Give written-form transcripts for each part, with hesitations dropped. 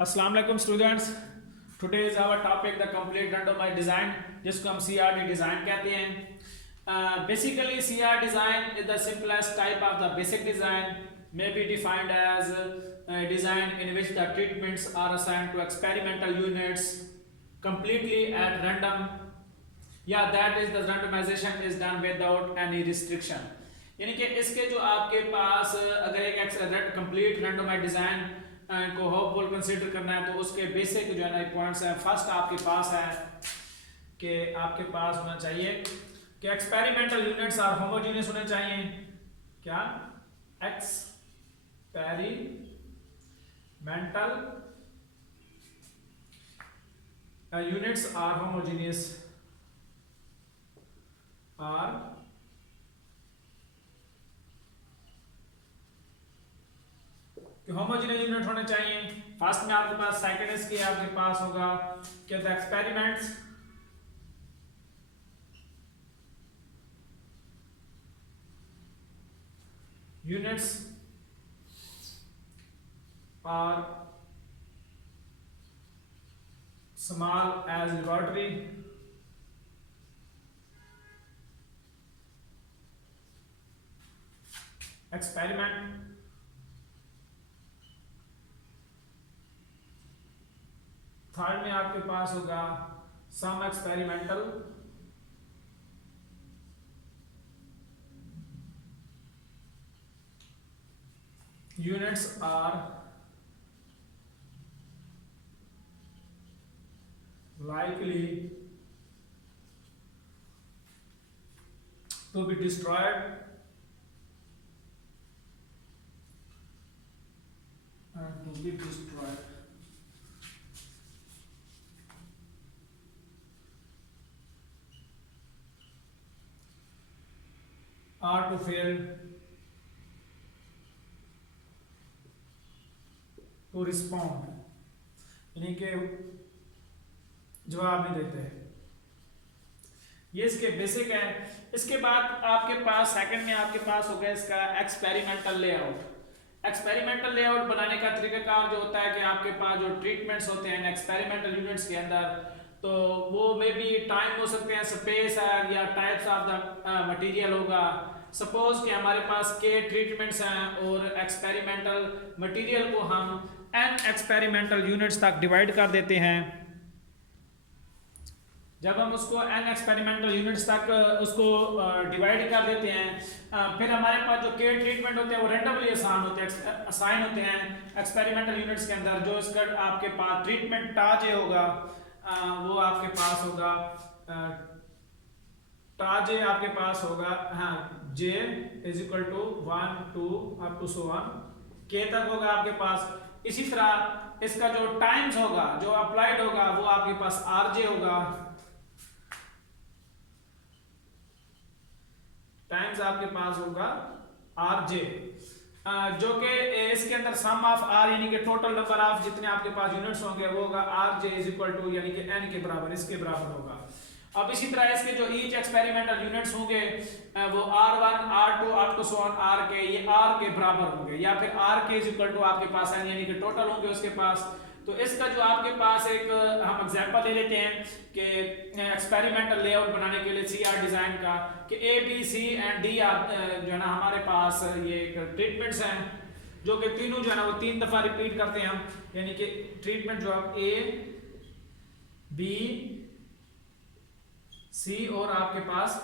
अस्सलाम वालेकुम students. Today is our topic the complete randomized design, जिसको हम सीआरडी डिज़ाइन कहते हैं। Basically CR design is the simplest type of the basic design, may be defined as a design in which the treatments are assigned to experimental units completely at random. Yeah, that is the randomization is done without any restriction. यानी कि इसके जो आपके पास अगर एक complete randomized design को hopeful consider करना है तो उसके बेसिक जो है ना पॉइंट्स हैं। फर्स्ट आपके पास है कि आपके पास होना चाहिए कि एक्सपेरिमेंटल यूनिट्स आर होमोजेनियस होने चाहिए। क्या experimental units are homogeneous are homogeneous unit होने चाहिए। फर्स्ट में आपके पास, सेकंड इसके आपके पास होगा कि the experiments units are small as laboratory experiment third में आपके पास होगा some experimental units are likely to be destroyed and to be destroyed or to fail to respond, यानी कि जवाब नहीं देते हैं। ये इसके बेसिक है। इसके बाद आपके पास सेकंड में आपके पास हो गया इसका एक्सपेरिमेंटल लेआउट। एक्सपेरिमेंटल लेआउट बनाने का तरीकाकार जो होता है कि आपके पास जो ट्रीटमेंट्स होते हैं एक्सपेरिमेंटल यूनिट्स के अंदर, तो वो में भी टाइम हो सकते हैं, स्पेस है, या टाइप्स ऑफ द मटेरियल होगा। सपोज कि हमारे पास के ट्रीटमेंट्स हैं और एक्सपेरिमेंटल मटेरियल को हम एन एक्सपेरिमेंटल यूनिट्स तक डिवाइड कर देते हैं। जब हम उसको एन एक्सपेरिमेंटल यूनिट्स तक उसको डिवाइड कर देते हैं, फिर हमारे पास जो के ट्रीटमेंट होते हैं वो रेंडमली असाइन होते हैं एक्सपेरिमेंटल यूनिट्स के अंदर। जो इसका आपके पास ट्रीटमेंट टाजे होगा वो आपके पास होगा टाजे आपके पास होगा j is equal to 1 2 up to so on के तक होगा आपके पास। इसी तरह इसका जो टाइम्स होगा जो अप्लाइड होगा वो आपके पास आरजे होगा। टाइम्स आपके पास होगा आरजे, जो कि इसके अंदर सम ऑफ आर यानी कि टोटल नंबर ऑफ जितने आपके पास यूनिट्स होंगे वो होगा आरजे इज इक्वल टू यानी कि एन के बराबर, इसके बराबर होगा। अब इसी तरह इसके जो ईच एक्सपेरिमेंटल यूनिट्स होंगे वो R1 R2 up to so on r k, ये आर के बराबर होंगे, या फिर आर के इज इक्वल टू आपके पास एन यानी कि टोटल होंगे उसके पास। तो इसका जो आपके पास एक हम एग्जांपल ले लेते हैं कि एक्सपेरिमेंटल लेआउट बनाने के लिए सीआर डिजाइन का कि A B C and D जो है ना हमारे पास ये ट्रीटमेंट्स हैं जो कि तीनों जो है ना वो 3 दफा रिपीट करते हैं हम, यानी कि ट्रीटमेंट जो आप ए बी सी और आपके पास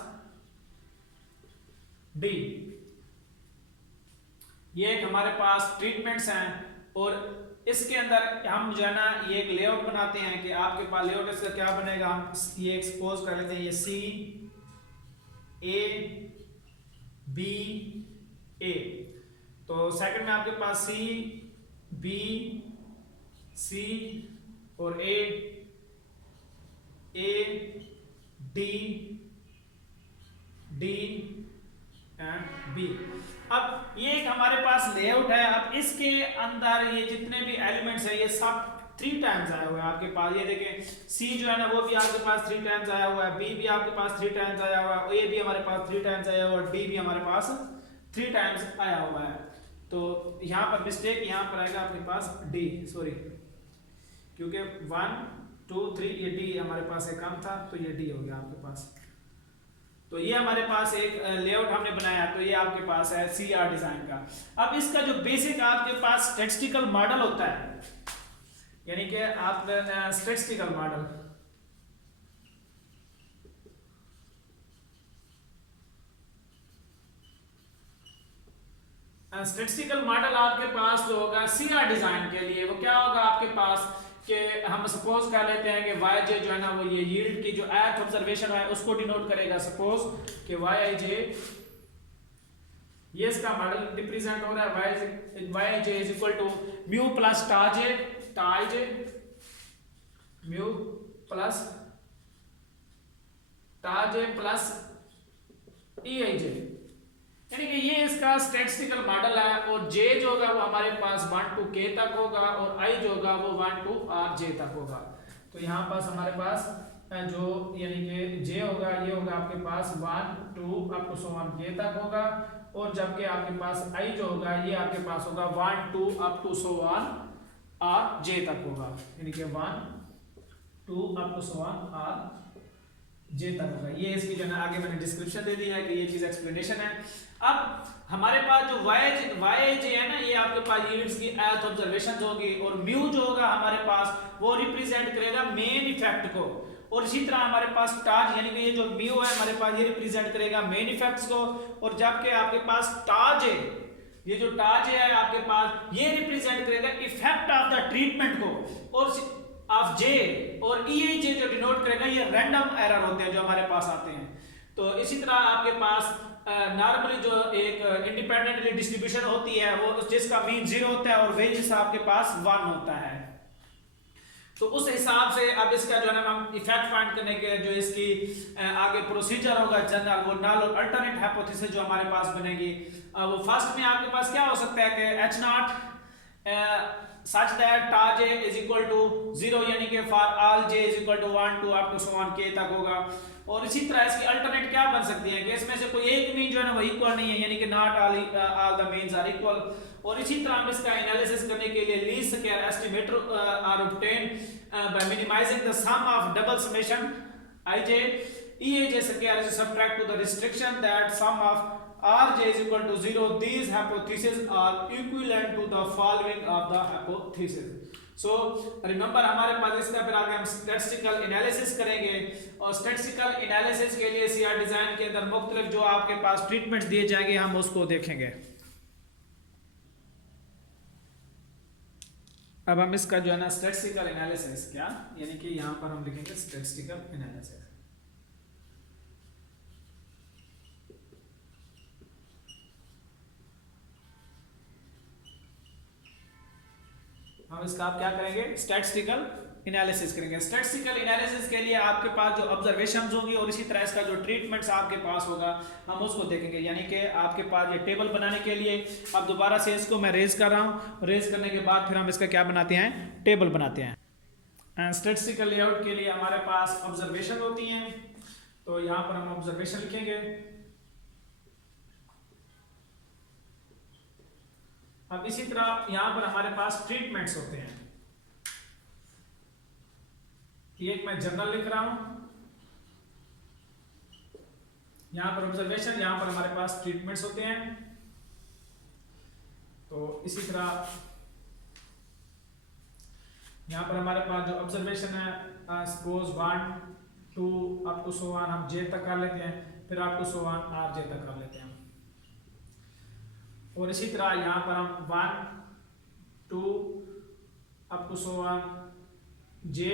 डी, ये एक हमारे पास ट्रीटमेंट्स हैं। और इसके अंदर हम जो है ना ये एक लेआउट बनाते हैं कि आपके पास लेआउट इसका क्या बनेगा, हम ये एक्सपोज कर लेते हैं, ये सी ए बी ए। तो सेकंड में आपके पास सी बी सी और A D D and B. अब ये एक हमारे पास लेआउट है। अब इसके अंदर ये जितने भी एलिमेंट्स है ये सब 3 टाइम्स आया हुआ है आपके पास। ये देखें सी जो है ना वो भी आपके पास 3 टाइम्स आया हुआ है, बी भी आपके पास 3 टाइम्स आया हुआ है, ए भी हमारे पास 3 टाइम्स आया हुआ है, डी भी हमारे पास 3 टाइम्स आया हुआ है। तो यहाँ पर मिस्टेक यहाँ पर आएगा आपके पास डी, सॉरी क्योंकि 1 2 3 ये डी हमारे पास एक कम था तो ये डी हो गया आपके पास। तो ये हमारे पास एक लेआउट हमने बनाया, तो ये आपके पास है सीआर डिजाइन का। अब इसका जो बेसिक आपके पास स्टैटिस्टिकल मॉडल होता है, यानी कि आप स्टैटिस्टिकल मॉडल, स्टैटिस्टिकल मॉडल आपके पास जो होगा सीआर डिजाइन के लिए वो क्या होगा आपके पास कि हम सपोज कर लेते हैं कि वाई जे जो है ना वो ये यील्ड की जो एथ ऑब्जर्वेशन है उसको डिनोट करेगा। सपोज कि वाई आई जे ये इसका मॉडल रिप्रेजेंट हो रहा है, Y I J is equal to mu plus tau J mu plus tau J plus ई आई जे, यानी कि ये इसका स्टैटिस्टिकल मॉडल है। और j जो होगा वो हमारे पास 1 to k तक होगा और i जो होगा वो 1 to rj तक होगा। तो यहाँ पास हमारे पास जो यानी कि j होगा ये होगा आपके पास 1 to up to so on k तक होगा, और जबकि आपके पास i जो होगा ये आपके पास होगा 1 to up to so on rj तक होगा, यानी कि 1 to up to so on rj तक होगा। ये इसकी जो है आगे मैंने डिस्क्रिप्शन दे दी है कि ये चीज एक्सप्लेनेशन है। अब हमारे पास जो वाई जे है ना ये आपके पास यील्ड्स की एथ ऑब्जर्वेशंस होगी, और म्यू जो होगा हमारे पास वो रिप्रेजेंट करेगा मेन इफेक्ट को, और इसी तरह हमारे पास टाज यानी कि ये जो म्यू है हमारे पास ये रिप्रेजेंट करेगा मेन इफेक्ट्स को, और जबकि आपके पास टाज है ये जो टाज है आपके पास ये रिप्रेजेंट करेगा इफेक्ट ऑफ द ट्रीटमेंट को, और ऑफ जे और ई जे जो डिनोट करेगा ये रैंडम एरर होते हैं जो हमारे पास आते हैं। तो इसी तरह आपके पास नॉर्मली जो एक इंडिपेंडेंटली डिस्ट्रीब्यूशन होती है वो जिसका मीन 0 होता है और वेरिएंस आपके पास 1 होता है। तो उस हिसाब से अब इसका जो है ना हम इफेक्ट फाइंड करने के जो इसकी आगे प्रोसीजर होगा जनरल वो नल और अल्टरनेट हाइपोथेसिस जो हमारे पास बनेगी। वो फर्स्ट में आपके पास क्या हो सकता है कि H0 such that ta j is equal to 0 यानी कि for all j is equal to 1 to up to so on k तक होगा। और इसी तरह इसकी अल्टरनेट क्या बन सकती है कि इसमें से कोई एक मीन जो है ना वो इक्वल नहीं है, यानी कि not all the means are equal. और इसी तरह हम इसका एनालिसिस करने के लिए least square estimator are obtained by minimizing the sum of double summation ij eaj square is subtract to the restriction that sum of rj is equal to 0. These hypotheses are equivalent to the following of the hypothesis. So remember हमारे पास इसका फिर आगे हम statistical analysis करेंगे, और statistical analysis के लिए CR design के अंदर मुख्तलिफ जो आपके पास ट्रीटमेंट्स दिए जाएंगे हम उसको देखेंगे। अब हम इसका जो है ना स्टैटिस्टिकल एनालिसिस क्या यानी कि यहाँ पर हम लिखेंगे स्टैटिस्टिकल एनालिसिस। हम इसका आप क्या करेंगे स्टैटिस्टिकल एनालिसिस करेंगे। स्टैटिस्टिकल एनालिसिस के लिए आपके पास जो ऑब्जर्वेशंस होंगी और इसी तरह इसका जो ट्रीटमेंट्स आपके पास होगा हम उसको देखेंगे। यानी कि आपके पास ये टेबल बनाने के लिए अब दोबारा से इसको मैं रेज कर रहा हूँ, रेज करने के बाद फिर हम इसका क्या बनाते हैं टेबल बनाते हैं। स्टैटिस्टिकल लेआउट के लिए हमारे पास ऑब्जर्वेशन होती हैं, तो यहाँ पर हम ऑब्जर्वेशन लिखेंगे। अब इसी तरह यहां पर हमारे पास ट्रीटमेंट्स होते हैं, एक मैं जनरल लिख रहा हूं, यहां पर ऑब्जर्वेशन, यहां पर हमारे पास ट्रीटमेंट्स होते हैं। तो इसी तरह यहां पर हमारे पास जो ऑब्जर्वेशन है suppose 1 2 up to so on हम जे तक कर लेते हैं, फिर up to so on r j तक कर लेते हैं। और इसी तरह यहाँ पर हम 1 2 अप टू सो ऑन जे,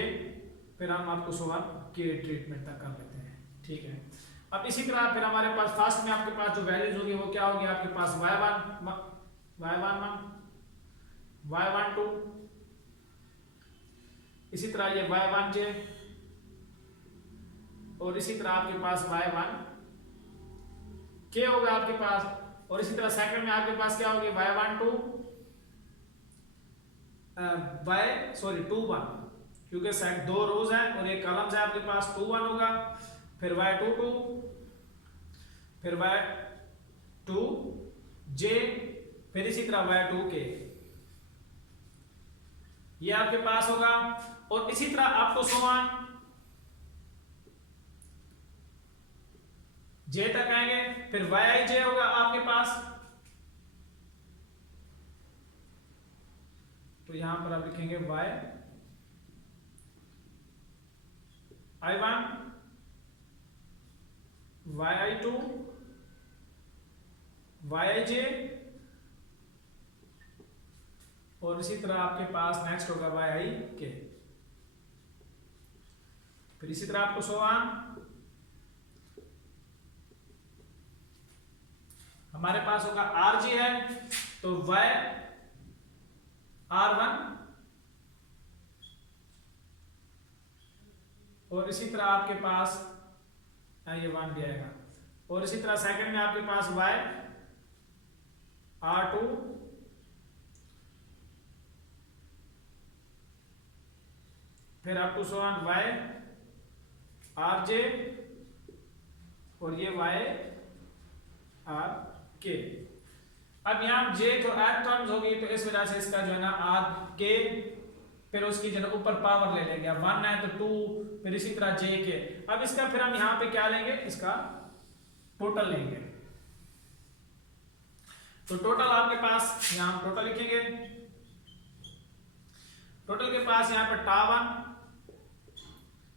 फिर हम अप टू सो ऑन के ट्रीटमेंट तक कर लेते हैं। ठीक है, अब इसी तरह फिर हमारे पास फर्स्ट में आपके पास जो वैल्यूज होगी वो क्या होगी आपके पास y11 y12, इसी तरह ये y1j, और इसी तरह आपके पास y1k होगा आपके पास। और इसी तरह सेकंड में आपके पास क्या होगी y12 21, क्योंकि सेट 2 रोज हैं और एक कॉलम्स है आपके पास 21 होगा, फिर y22, फिर y2j, फिर इसी तरह y2k। ये आपके पास होगा। और इसी तरह आपको सोवान जे तक आएंगे, फिर वाई आई जे होगा आपके पास। तो यहां पर आप लिखेंगे y i one, y i two, y I j, और इसी तरह आपके पास नेक्स्ट होगा वाई आई के। फिर इसी तरह आपको सोवान हमारे पास होगा आर जी है, तो वाई आर वन, और इसी तरह आपके पास ये वन भी आएगा। और इसी तरह सेकंड में आपके पास वाई आर टू, फिर up to so on y r j, और ये वाई आर के। अब यहां जे तो एट टर्म्स होगी, तो इस वजह से इसका जो है ना आर के, फिर उसकी जो है ऊपर पावर ले लेंगे, वन है तो टू, फिर इसी तरह जे के। अब इसका फिर हम यहां पे क्या लेंगे, इसका टोटल लेंगे। तो टोटल आपके पास यहां टोटल लिखेंगे, टोटल के पास यहां पर टा वन,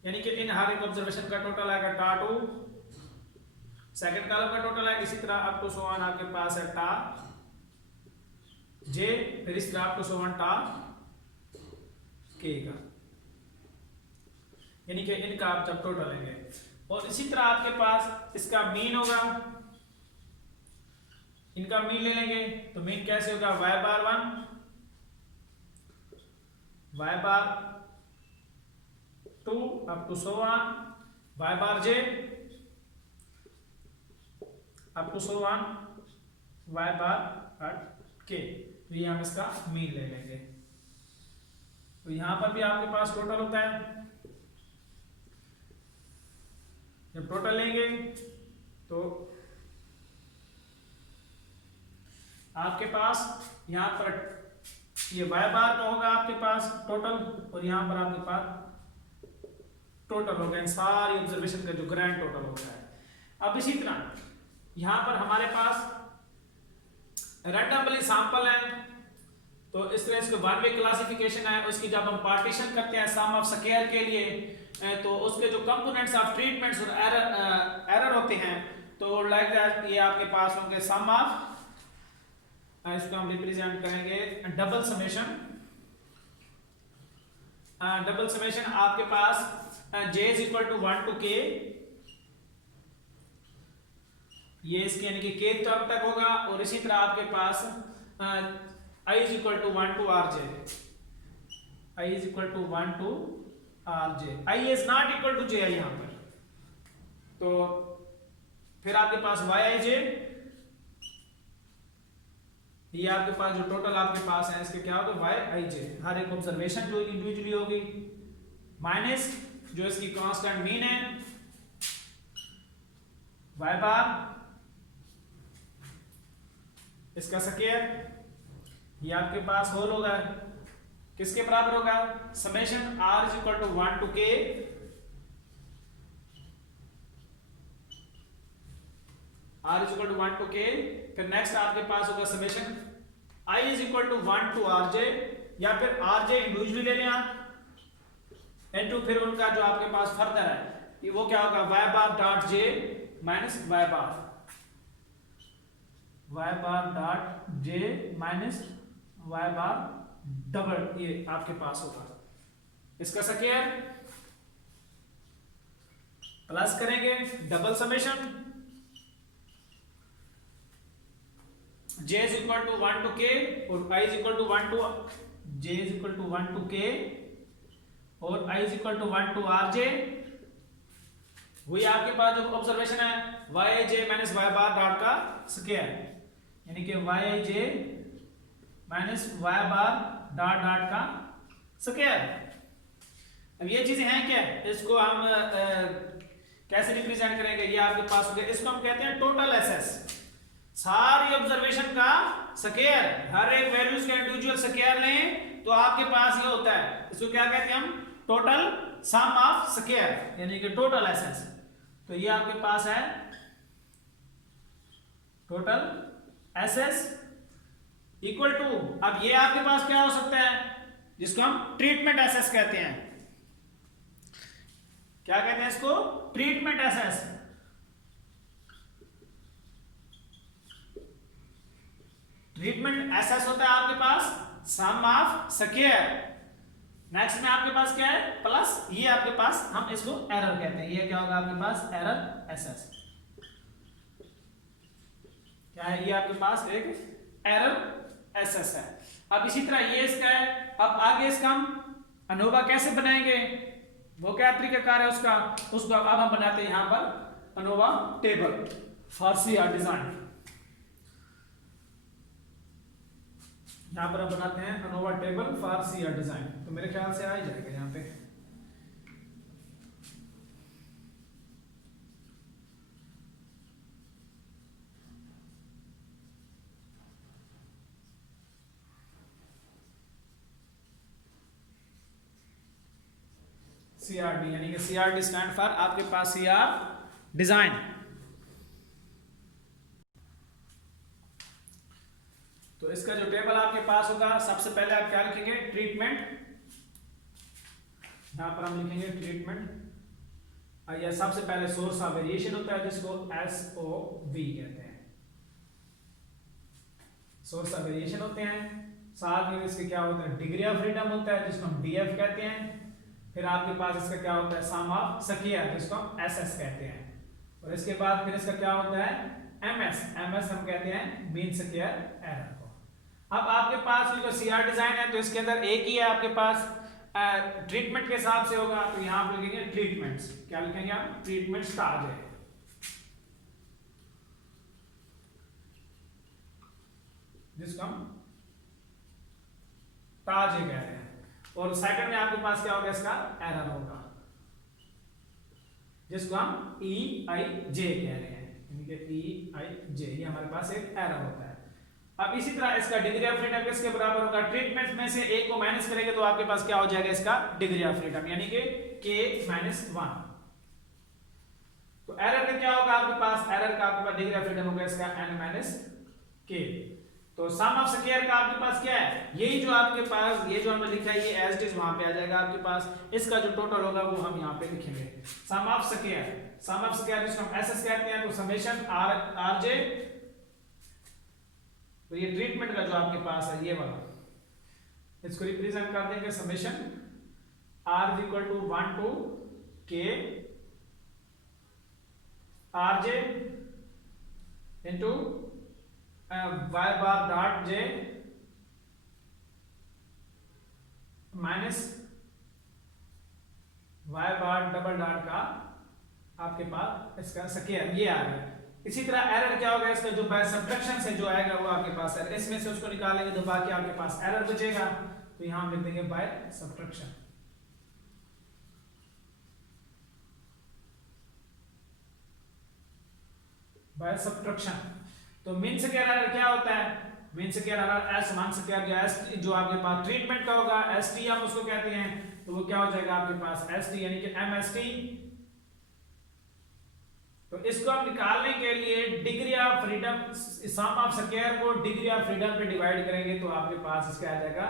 यानी कि इन हर एक ऑब्जर्वेशन का टोटल आएगा टा टू, सेकंड कॉलम का टोटल है। इसी तरह अप टू सो ऑन आपके पास है टा जे, फिर इस तरह अप टू सो ऑन टा के का, यानी कि इनका आप जब टोटल लेंगे। और इसी तरह आपके पास इसका मीन होगा, इनका मीन ले लेंगे। तो मीन कैसे होगा, y bar one, y bar two, up to so on y bar j, up to so on y bar k. तो ये हम इसका मीन ले लेंगे। तो यहां पर भी आपके पास टोटल होता है। जब टोटल लेंगे तो आपके पास यहां पर ये वाई बार का होगा आपके पास टोटल, और यहां पर आपके पास टोटल होगा इन सारी ऑब्जर्वेशन का जो ग्रैंड टोटल होता है। अब इसी तरह यहां पर हमारे पास रैंडमली सैंपल है, तो इस तरह इसको वन वे क्लासिफिकेशन है। उसकी जब हम पार्टीशन करते हैं सम ऑफ स्क्वायर के लिए, तो उसके जो कंपोनेंट्स ऑफ ट्रीटमेंट्स और एरर होते हैं, तो लाइक दैट ये आपके पास होंगे सम ऑफ, इसको हम रिप्रेजेंट करेंगे डबल समेशन। डबल समेशन आपके पास j is equal to 1 to k, ये इसके यानी कि k टर्म तक होगा। और इसी तरह आपके पास i is equal to 1 to rj, i is equal to 1 to rj, i is not equal to ji यहां पर। तो फिर आपके पास yi j, ये आपके पास जो टोटल आपके पास है इसके क्या होगा yi j, हर एक ऑब्जर्वेशन जो इंडिविजुअली होगी, माइनस जो इसकी कांस्टेंट मीन है y बार, इसका स्क्वायर, ये आपके पास होल होगा, किसके बराबर होगा, summation r is equal to 1 to k, r is equal to 1 to k। फिर नेक्स्ट आपके पास होगा summation i is equal to 1 to rj, या फिर rj इंडिविजुअली ले लें आप, इनटू फिर उनका जो आपके पास फर्दर है वो क्या होगा, y bar dot j minus y bar dot j minus y bar double, ये आपके पास होगा। इसका स्क्वायर प्लस करेंगे double summation j is equal to 1 to k, और i is equal to 1 to j is equal to 1 to k, और i is equal to 1 to rj। वही आपके पास जो ऑब्जर्वेशन है yi j minus y bar dot का square, यानी कि yi j minus y bar dot dot का स्क्वायर। अब ये चीजें हैं क्या, इसको हम कैसे रिप्रेजेंट करेंगे, ये आपके पास हो गया, इसको हम कहते हैं टोटल एसएस, सारी ऑब्जर्वेशन का स्क्वायर, हर एक वैल्यूज का इंडिविजुअल स्क्वायर लें तो आपके पास ये होता है, इसको क्या कहते हैं हम, टोटल सम ऑफ स्क्वायर यानी कि टोटल एसएस। तो ये आपके पास है टोटल एसएस इक्वल टू, अब ये आपके पास क्या हो सकता है, जिसको हम ट्रीटमेंट एसएस कहते हैं। क्या कहते हैं इसको, ट्रीटमेंट एसएस। ट्रीटमेंट एसएस होता है आपके पास सम ऑफ स्क्वायर। नेक्स्ट में आपके पास क्या है, प्लस ये आपके पास हम इसको एरर कहते हैं। ये क्या होगा आपके पास, एरर एसएस। क्या है, ये आपके पास एक एरर एसएस है। अब इसी तरह ये इसका है। अब आगे इसका हम अनोवा कैसे बनाएंगे, वो क्या तरीकाकार है उसका, उसको अब हम बनाते हैं यहां पर ANOVA table for CR design. यहां पर हम बनाते हैं ANOVA table for CR design. तो मेरे ख्याल से आ ही जाएगा यहां पे। सीआरडी यानी कि सीआरडी स्टैंड फॉर आपके पास सीआर डिजाइन। तो इसका जो टेबल आपके पास होगा, सबसे पहले आप क्या लिखेंगे, ट्रीटमेंट। यहां पर हम लिखेंगे ट्रीटमेंट। या सबसे पहले सोर्स ऑफ वेरिएशन होता है जिसको SOV कहते हैं, सोर्स ऑफ वेरिएशन होते हैं। साथ में इसके क्या होता है, डिग्री ऑफ फ्रीडम होता है जिसको हम DF कहते हैं। फिर आपके पास इसका क्या होता है, सम ऑफ स्क्वायर जिसको हम SS कहते हैं। और इसके बाद फिर इसका क्या होता है, MS हम कहते हैं मीन स्क्वायर एरर को। अब आपके पास जो सीआर डिजाइन है तो इसके अंदर एक ही है आपके पास, ट्रीटमेंट के हिसाब से होगा। तो यहां पर लिखेंगे ट्रीटमेंट्स। क्या लिखेंगे आप, ट्रीटमेंट्स ताज है जिसको हम ताज कह रहे हैं। और सेकंड में आपके पास क्या होगा, इसका एरर होगा जिसको हम EIJ कह रहे हैं, यानी कि EIJ, ये हमारे पास एक एरर होता है। अब इसी तरह इसका डिग्री ऑफ फ्रीडम किसके बराबर होगा, ट्रीटमेंट में से एक को माइनस करेंगे तो आपके पास क्या हो जाएगा, इसका डिग्री ऑफ फ्रीडम यानी कि K-1। तो एरर का क्या होगा आपके पास, एरर का आपके पास डिग्री ऑफ फ्रीडम होगा इसका N-K। तो सम ऑफ स्क्वायर का आपके पास क्या है, यही जो आपके पास ये जो हमने लिखा है ये एज इट इज वहां पे आ जाएगा आपके पास। इसका जो टोटल होगा वो हम यहाँ पे लिखेंगे सम ऑफ स्क्वायर जिसको हम SS कहते हैं। तो समेशन RJ, तो ये ट्रीटमेंट का जो आपके पास है ये वाला, इसको रिप्रेजेंट कर देंगे summation R equal to 1 to K RJ into y bar dot j minus y bar double dot का आपके पास इसका स्क्वायर, ये आ गया। इसी तरह एरर क्या होगा, इसका जो बाय सब्ट्रैक्शन से जो आएगा वो आपके पास है, इसमें से उसको निकालेंगे तो बाकी आपके पास एरर बचेगा। तो यहां हम लिख देंगे बाय सब्ट्रैक्शन। By subtraction. तो मीन स्क्वायर एरर क्या होता है, mean square error S1 square जो S जो आपके पास ट्रीटमेंट का होगा, ST हम उसको कहते हैं। तो वो क्या हो जाएगा आपके पास ST यानी कि MST। तो इसको हम निकालने के लिए degree of freedom, sum of square को डिग्री ऑफ फ्रीडम पे डिवाइड करेंगे तो आपके पास इसका आ जाएगा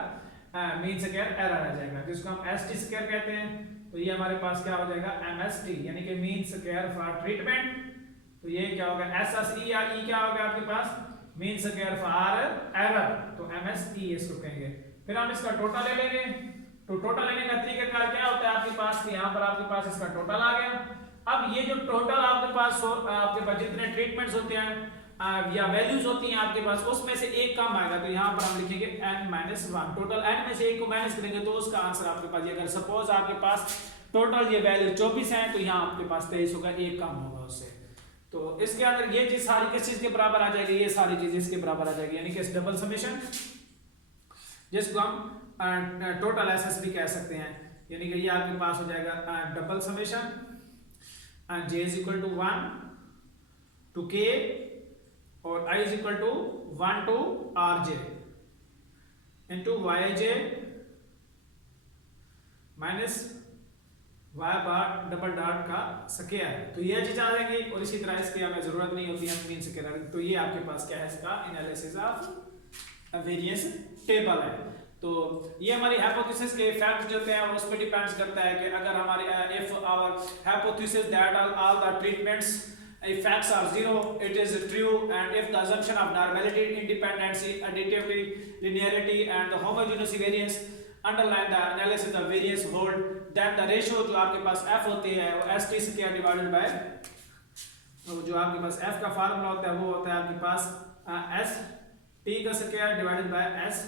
मीन स्क्वायर एरर आ जाएगा जिसको हम ST स्क्वायर कहते हैं। तो ये हमारे पास क्या हो जाएगा MST यानी कि मीन स्क्वायर फॉर ट्रीटमेंट। तो ये क्या होगा SSE या E क्या होगा आपके पास, मीन स्क्वायर फॉर एरर। तो MSE इसको कहेंगे। फिर हम इसका टोटल ले लेंगे। तो टोटल लेने का तरीका क्या होता है आपके पास, यहां पर आपके पास इसका टोटल आ गया। अब ये जो टोटल आपके पास जितने ट्रीटमेंट्स होते हैं या वैल्यूज होती हैं आपके पास, उसमें से एक कम आएगा। तो यहाँ पर हम लिखेंगे N-1। टोटल N में से एक को माइनस करेंगे तो उसका आंसर आपके पास, अगर सपोज आपके पास टोटल ये वैल्यू 24 है तो यहाँ आपके पास 23 होगा, एक कम होगा उससे। तो इसके अंदर ये चीज सारी किस चीज के बराबर आ जाएगी, ये सारी चीज इसके बराबर आ जाएगी यानी कि डबल समेशन, जिसको हम टोटल एसएस भी कह सकते हैं। यानी कि ये आपके पास हो जाएगा double summation j is equal to 1 to k और I is equal to 1 to rj into yj minus y bar double dot का स्क्वायर, तो ये चीज आ जाएगी। और इसी तरह इसकी हमें जरूरत नहीं होती है मीन स्क्वायर, तो ये आपके पास क्या है इसका एनालिसिस ऑफ वेरिएंस टेबल है। तो ये हमारी हाइपोथेसिस के फैक्ट जो होते हैं उस पर डिपेंड्स करता है कि अगर हमारे if our hypothesis that all the treatments effects are zero, it is true, and if the assumption of normality, independency, additivity, linearity and the homogeneous variance underline the analysis of variance hold, then the ratio जो आपके पास f होती है वो st square divided by, जो आपके पास f का फार्मूला होता है वो होता है आपके पास s t का square divided by s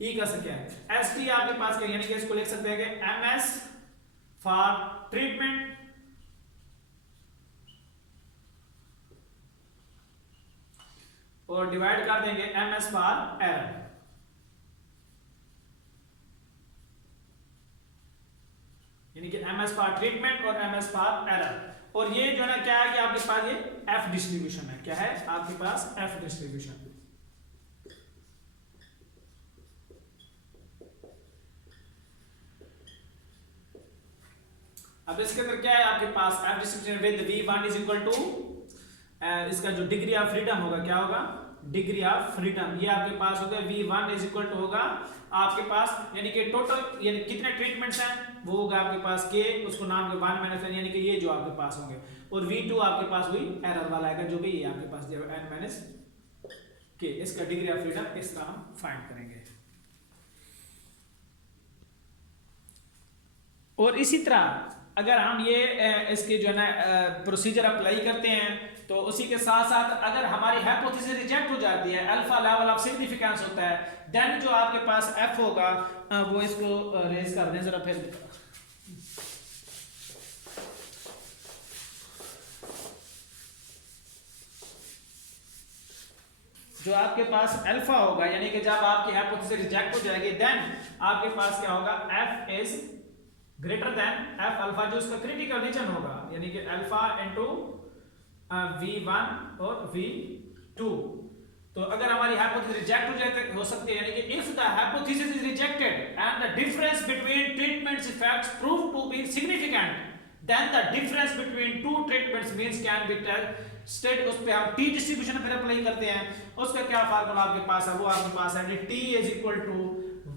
e का स्क्वायर। st आपके पास क्या, यानी कि इसको लिख सकते हैं कि ms फॉर ट्रीटमेंट और डिवाइड कर देंगे ms फॉर एरर। यानी कि ms फॉर ट्रीटमेंट और ms फॉर एरर। और ये जो है ना क्या है कि आपके पास ये f डिस्ट्रीब्यूशन है, क्या है आपके पास f डिस्ट्रीब्यूशन। अब इसके अंदर क्या है आपके पास f distribution with v1 is equal to इसका जो डिग्री ऑफ फ्रीडम होगा क्या होगा, डिग्री ऑफ फ्रीडम, ये आपके पास होगा v1 इज इक्वल टू होगा आपके पास, यानी कि टोटल यानी कितने ट्रीटमेंट्स हैं वो होगा आपके पास k, उसको नाम के 1 माइनस n, यानी कि ये जो आपके पास होंगे, और v2 आपके पास हुई एरर वाला है जो भी ये आपके पास दिया n माइनस k। इसका डिग्री ऑफ फ्रीडम इस तरह हम फाइंड करेंगे। और इसी तरह अगर हम ये इसके जो है ना प्रोसीजर अप्लाई करते हैं तो उसी के साथ साथ अगर हमारी हाइपोथेसिस रिजेक्ट हो जाती है, अल्फा लेवल ऑफ सिग्निफिकेंस होता है, देन जो आपके पास f होगा वो इसको रेज कर दें जरा फिर। जो आपके पास अल्फा होगा यानी कि जब आपकी हाइपोथेसिस रिजेक्ट हो जाएगी देन आपके पास क्या होगा, f is greater than f alpha, जो उसका क्रिटिकल रीजन होगा, यानी कि अल्फा इनटू v1 और v2। तो अगर हमारी हाइपोथेसिस रिजेक्ट हो जाए हो सकती है, यानी कि if the hypothesis is rejected and the difference between treatments effects prove to be significant, then the difference between two treatments means can be tested. उस पे हम टी डिस्ट्रीब्यूशन फिर अप्लाई करते हैं, उसका क्या फार्मूला आपके पास है, वो आपके पास है t is equal to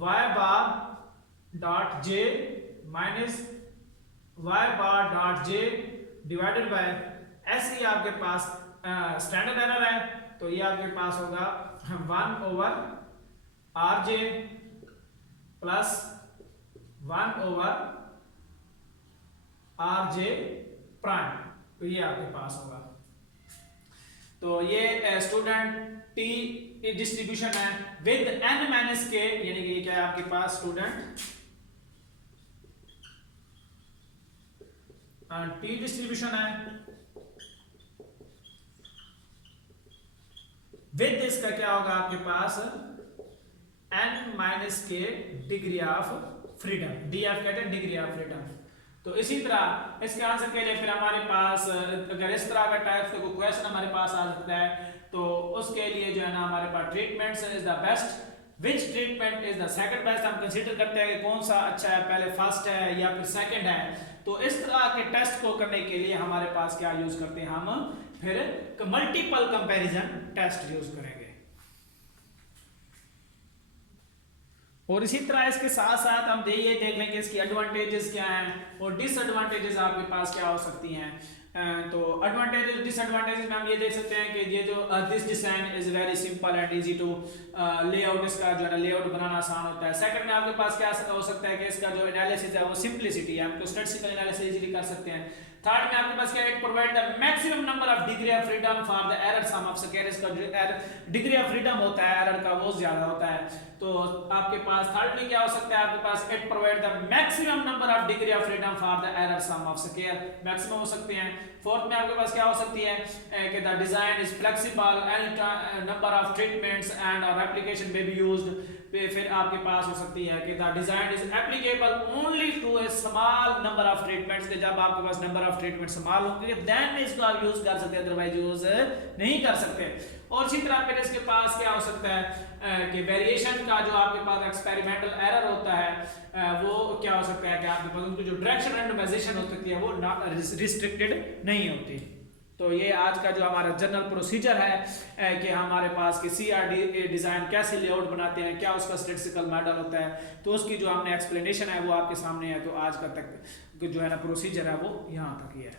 y bar dot j minus y bar dot j divided by ऐसे आपके पास स्टैंडर्ड एरर है, तो ये आपके पास होगा 1 over R J plus 1 over R J prime, तो ये आपके पास होगा। तो ये स्टूडेंट टी डिस्ट्रीब्यूशन है विद n माइनस के, यानी कि ये क्या है आपके पास स्टूडेंट टी डिस्ट्रीब्यूशन है विद इसका क्या होगा आपके पास n माइनस के डिग्री ऑफ फ्रीडम, df कहते हैं डिग्री ऑफ फ्रीडम। तो इसी तरह इसके आंसर के लिए फिर हमारे पास अगर इस तरह का टाइप का कोई क्वेश्चन हमारे पास आ सकता है तो उसके लिए जो है ना हमारे पास treatments is the best, which treatment is the second best, हम कंसीडर करते हैं कि कौन सा अच्छा है, पहले फर्स्ट है या फिर सेकंड है। तो इस तरह के टेस्ट को करने के लिए हमारे पास क्या यूज करते हैं, हम फिर मल्टीपल कंपैरिजन टेस्ट यूज करेंगे। और इसी तरह इसके साथ साथ हम ये देख लेंगे इसकी एडवांटेजेस क्या हैं और डिसएडवांटेजेस आपके पास क्या हो सकती हैं। तो एडवांटेजेस डिसएडवांटेजेस में हम ये देख सकते हैं कि ये जो this design is very simple and easy to layout, इसका जो है ना लेआउट बनाना आसान होता है। सेकंड में आपके पास क्या हो सकता है कि इसका जो एनालिसिस है वो सिंपलिसिटी है, आपको स्टैटिस्टिकल एनालिसिस इजीली कर सकते हैं। थर्ड में आपके पास क्या है, provide the maximum number of degree of freedom for the error sum of square, इसका जो डिग्री ऑफ फ्रीडम होता है एरर का वो ज्यादा होता है। तो आपके पास थर्ड में क्या हो सकता है, आपके पास it provide the maximum number of degree of freedom for the error sum of square, maximum हो सकते हैं। फोर्थ में आपके पास क्या हो सकती है कि the design is flexible and number of treatments and or application may be used. फिर आपके पास हो सकती है कि the design is applicable only to a small number of treatments, कि जब आपके पास नंबर ऑफ ट्रीटमेंट स्मॉल होंगे देन इसको आप यूज कर सकते हैं, अदरवाइज यूज नहीं कर सकते। और इसी तरह फिर इसके पास क्या हो सकता है कि वेरिएशन का जो आपके पास एक्सपेरिमेंटल एरर होता है वो क्या हो सकता है कि आपके पास उनकी जो डायरेक्शन रैंडमाइजेशन हो सकती है वो रिस्ट्रिक्टेड नहीं होती। तो ये आज का जो हमारा जनरल प्रोसीजर है कि हमारे पास कि CRD डिज़ाइन कैसे लेआउट बनाते हैं, क्या उसका स्टैटिस्टिकल मॉडल होता है, तो उसकी जो हमने एक्सप्लेनेशन है वो आपके सामने है। तो आज का तक जो है ना प्रोसीजर है वो यहाँ तक ही है।